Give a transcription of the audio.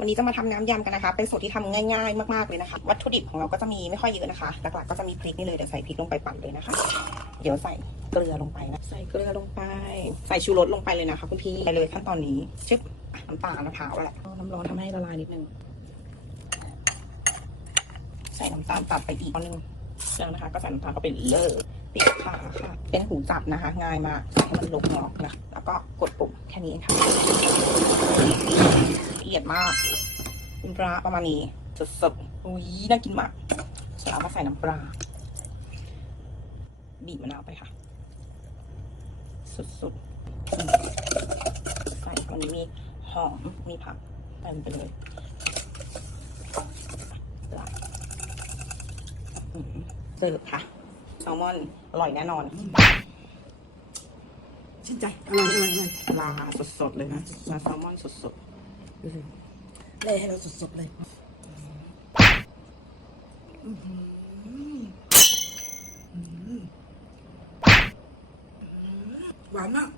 วันนี้จะมาทำน้ำยำกันนะคะ เป็นสูตรที่ทำง่ายๆ มากๆเลยนะคะ วัตถุดิบของเราก็จะมีไม่ค่อยเยอะนะคะ หลักๆก็จะมีพริกนี่เลยเดี๋ยวใส่พริกลงไปปั่นเลยนะคะ เดี๋ยวใส่เกลือลงไปนะใส่เกลือลงไป ใส่ชูรสลงไปเลยนะคะ คุณพี่ไปเลยขั้นตอนนี้ชึบอะน้ำตาลมะพร้าวแหละเอาน้ำร้อนทำให้ละลายนิดนึงใส่น้ำตาลตัดไปอีกนิดนึงแล้วนะคะ ก็ใส่น้ำตาลเข้าไปเลยปิดฝาค่ะ เป็นหูจับนะคะ ง่ายมากใส่ให้มันลุกงอกนะ แล้วก็กดปุ่มแค่นี้เองค่ะละเอี ยดมากน้ำปลาประมาณนี้สดๆอุ้ยน่ากินมากเสร็จแล้วมาใส่น้ำปลาบีบมะนาวไปค่ะ สุดๆอืมใส่วันนี้มีหอมมีผักใส่ลงไปเลยปลาอืมเสิร์ฟค่ะแซลมอนอร่อยแน่นอนชื่นใจอร่อยอร่อยอร่อยปลาสดๆเลยนะปลาแซลมอนสด ดูสิเล่ให้เราสดๆเลยหวานมาก